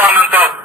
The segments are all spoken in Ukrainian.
झाल्यानंतर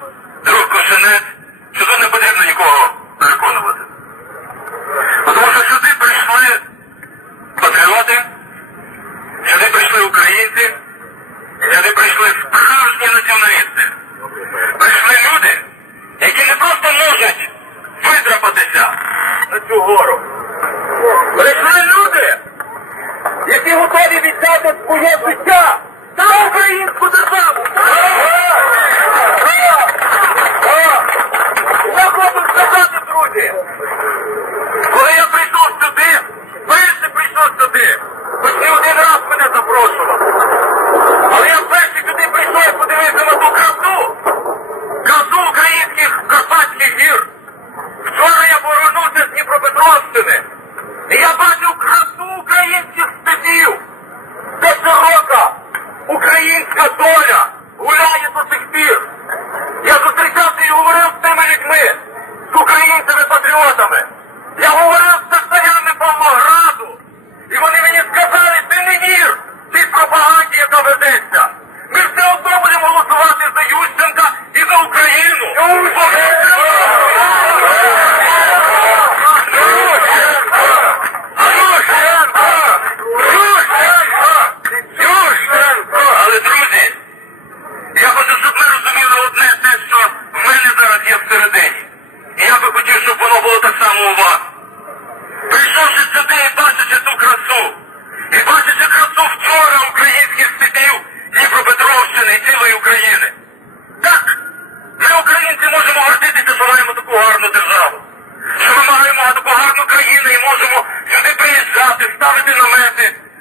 Fernández.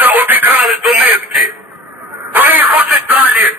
Які в обікрали до нитки. Вони хочуть далі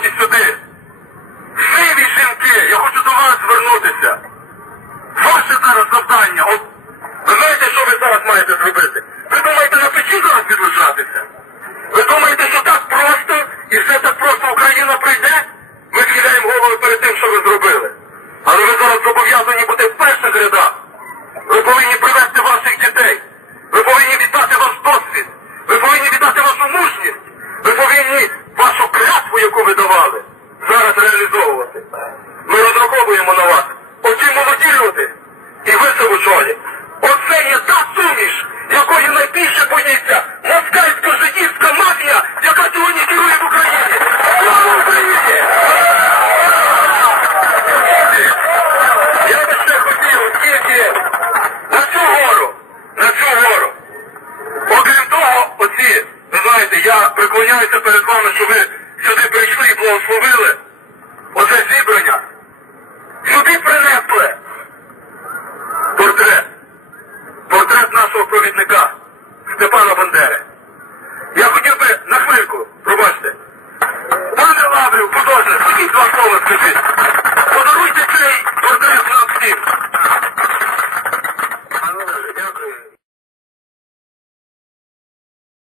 Paris яку ви давали, зараз реалізовувати. Ми розраховуємо на вас. Оці молоді люди і ви це у. Оце є та суміш, so promise